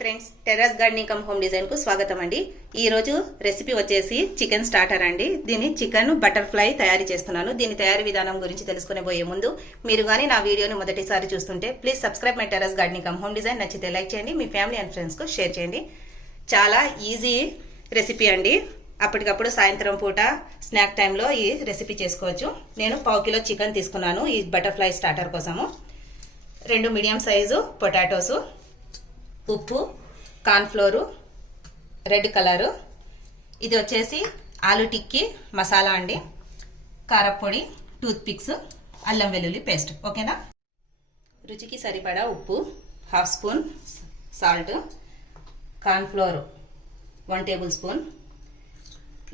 Friends, terrace gardening come home design కు స్వాగతం అండి. ఈ రోజు రెసిపీ వచ్చేసి చికెన్ స్టార్టర్ అండి. దీన్ని చికెన్ బటర్ఫ్లై తయారు చేస్తున్నాను. దీని తయారీ విధానం గురించి తెలుసుకునే పోయే ముందు మీరు కానీ నా వీడియోని మొదటిసారి చూస్తుంటే please subscribe my terrace gardening come home design. నచ్చితే లైక్ చేయండి, మీ ఫ్యామిలీ అండ్ ఫ్రెండ్స్ కు షేర్ చేయండి. చాలా ఈజీ రెసిపీ అండి. అప్పటికప్పుడు సాయంత్రం పూట స్నాక్ టైంలో ఈ రెసిపీ చేసుకోవచ్చు. నేను 1/2 కిలో చికెన్ తీసుకున్నాను ఈ బటర్ఫ్లై స్టార్టర్ కోసము. 2 మీడియం సైజు పొటాటోసు, ఉప్పు, కార్న్ఫ్లోరు, రెడ్ కలరు, ఇది వచ్చేసి ఆలు టిక్కీ మసాలా అండి, కారపొడి, టూత్ పిక్స్, అల్లం వెల్లుల్లి పేస్ట్. ఓకేనా. రుచికి సరిపడా ఉప్పు, 1/2 spoon salt, cornflour 1 table spoon,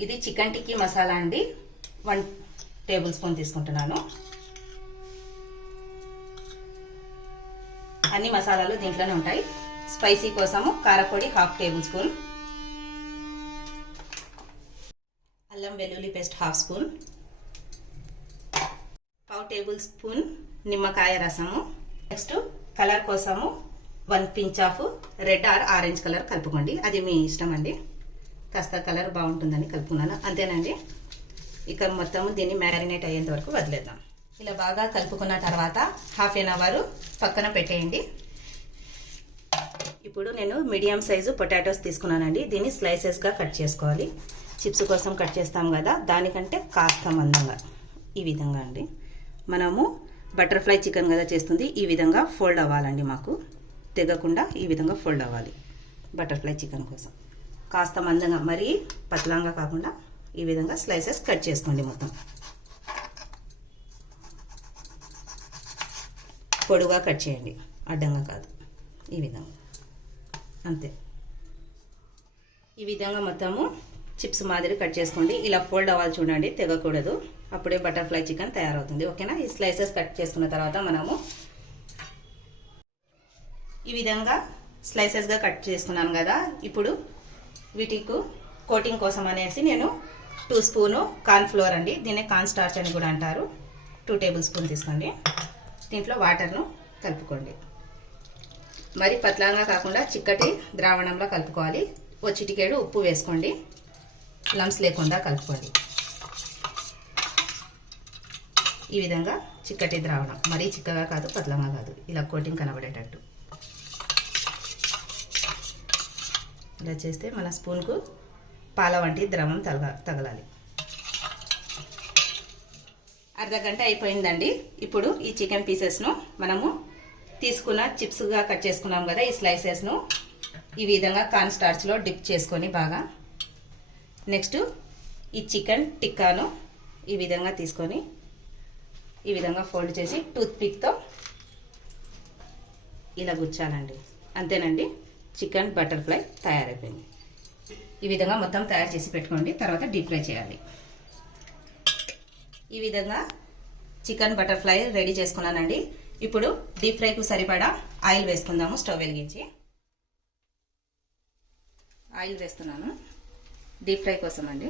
ఇది చికెన్ టిక్కీ మసాలా అండి, 1 టేబుల్ స్పూన్ తీసుకుంటున్నాను. అన్ని మసాలాలు దీంట్లోనే ఉంటాయి. స్పైసీ కోసము కారపొడి 1/2 టేబుల్ స్పూన్, అల్లం వెల్లుల్లి పేస్ట్ 1/2 స్పూన్, 1/2 టేబుల్ స్పూన్ నిమ్మకాయ రసము. నెక్స్ట్ కలర్ కోసము 1 pinch of red or orange colour కలుపుకోండి, అది మీ ఇష్టం అండి. కాస్త కలర్ బాగుంటుందని కలుపుకున్నాను, అంతేనండి. ఇక మొత్తం దీన్ని మ్యారినేట్ అయ్యేంత వరకు వదిలేద్దాం. ఇలా బాగా కలుపుకున్న తర్వాత 1/2 అవర్ పక్కన పెట్టేయండి. ఇప్పుడు నేను మీడియం సైజు పొటాటోస్ తీసుకున్నానండి. దీన్ని స్లైసెస్గా కట్ చేసుకోవాలి. చిప్స్ కోసం కట్ చేస్తాం కదా, దానికంటే కాస్త మందంగా ఈ విధంగా అండి. మనము బటర్ఫ్లై చికెన్ కదా చేస్తుంది, ఈ విధంగా ఫోల్డ్ అవ్వాలండి. మాకు తెగకుండా ఈ విధంగా ఫోల్డ్ అవ్వాలి. బటర్ఫ్లై చికెన్ కోసం కాస్త మందంగా, మరీ పతలంగా కాకుండా ఈ విధంగా స్లైసెస్ కట్ చేసుకోండి. మొత్తం పొడుగా కట్ చేయండి, అడ్డంగా కాదు. ఈ విధంగా అంతే. ఈ విధంగా మొత్తము చిప్స్ మాదిరి కట్ చేసుకోండి. ఇలా ఫోల్డ్ అవ్వాలి చూడండి, తెగకూడదు. అప్పుడే బటర్ఫ్లై చికెన్ తయారవుతుంది. ఓకేనా. ఈ స్లైసెస్ కట్ చేసుకున్న తర్వాత మనము ఈ విధంగా స్లైసెస్గా కట్ చేసుకున్నాను కదా, ఇప్పుడు వీటికి కోటింగ్ కోసం అనేసి నేను 2 స్పూను కార్న్ఫ్లోర్ అండి, దీన్ని కార్న్ స్టార్చ్ అని కూడా అంటారు, 2 టేబుల్ స్పూన్ తీసుకోండి. దీంట్లో వాటర్ను కలుపుకోండి. మరి పతలంగా కాకుండా చిక్కటి ద్రావణంలో కలుపుకోవాలి. ఓ చిటికేడు ఉప్పు వేసుకోండి, లమ్స్ లేకుండా కలుపుకోండి. ఈ విధంగా చిక్కటి ద్రావణం, మరీ చిక్కగా కాదు పతలంగా కాదు, ఇలా కోటింగ్ కనబడేటట్టు ఇలా చేస్తే మన స్పూన్కు పాల వంటి ద్రవం తగలాలి. అర్ధగంట అయిపోయిందండి. ఇప్పుడు ఈ చికెన్ పీసెస్ను మనము తీసుకున్న చిప్స్గా కట్ చేసుకున్నాం కదా, ఈ స్లైసెస్ను ఈ విధంగా కార్న్ స్టార్చ్లో డిప్ చేసుకొని బాగా, నెక్స్ట్ ఈ చికెన్ టిక్కాను ఈ విధంగా తీసుకొని ఈ విధంగా ఫోల్డ్ చేసి టూత్ పిక్తో ఇలా గుచ్చాలండి. అంతేనండి, చికెన్ బటర్ఫ్లై తయారైపోయింది. ఈ విధంగా మొత్తం తయారు చేసి పెట్టుకోండి. తర్వాత డీప్ ఫ్రై చేయాలి. ఈ విధంగా చికెన్ బటర్ఫ్లై రెడీ చేసుకున్నానండి. ఇప్పుడు డీప్ ఫ్రైకు సరిపడా ఆయిల్ వేసుకుందాము. స్టవ్ వెలిగించి ఆయిల్ వేస్తున్నాను డీప్ ఫ్రై కోసం అండి.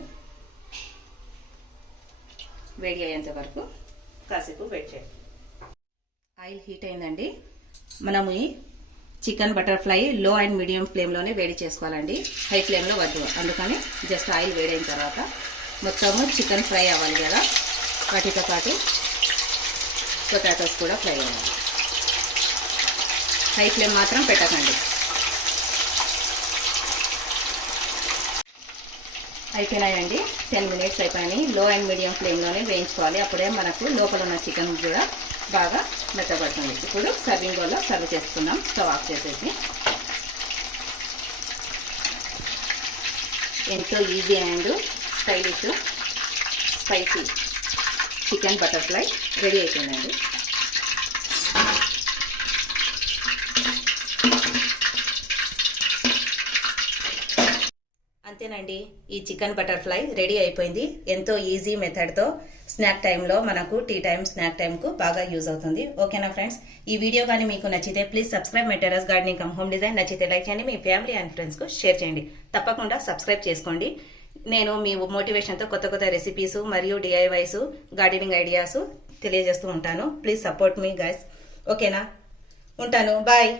వేడి అయ్యేంత వరకు కాసేపు వెయిట్ చేయండి. ఆయిల్ హీట్ అయిందండి. మనము ఈ చికెన్ బటర్ఫ్లై లో అండ్ మీడియం ఫ్లేమ్లోనే వేడి చేసుకోవాలండి, హై ఫ్లేమ్లో వద్దు. అందుకని జస్ట్ ఆయిల్ వేడైన తర్వాత మొత్తము చికెన్ ఫ్రై అవ్వాలి కదా, వాటితో పాటు పొటాటోస్ కూడా ఫ్రై అవ్వాలి. హై ఫ్లేమ్ మాత్రం పెట్టకండి. అయిపోయినాయండి, 10 మినిట్స్ అయిపోయినాయి. లో అండ్ మీడియం ఫ్లేమ్లోనే వేయించుకోవాలి. అప్పుడే మనకు లోపల ఉన్న చికెన్ కూడా బాగా మెత్తబడుతుంది. ఇప్పుడు సర్వింగ్ బౌల్లో సర్వ్ చేసుకుందాం. స్టవ్ ఆఫ్ చేసేసి. ఎంతో easy and stylish spicy chicken butterfly ready అయిపోయిందండి. అంతేనండి, ఈ చికెన్ బటర్ఫ్లై రెడీ అయిపోయింది. ఎంతో ఈజీ మెథడ్తో స్నాక్ టైంలో మనకు టీ టైం స్నాక్ టైంకు బాగా యూజ్ అవుతుంది. ఓకేనా ఫ్రెండ్స్, ఈ వీడియో కానీ మీకు నచ్చితే please subscribe my terrace gardening come home design. నచ్చితే లైక్ చేయండి, మీ ఫ్యామిలీ అండ్ ఫ్రెండ్స్కు షేర్ చేయండి. తప్పకుండా సబ్స్క్రైబ్ చేసుకోండి. నేను మీ మోటివేషన్తో కొత్త కొత్త రెసిపీస్ మరియు డిఐవైస్ గార్డెనింగ్ ఐడియాస్ తెలియజేస్తూ ఉంటాను. Please support me guys. ఓకేనా, ఉంటాను. బాయ్.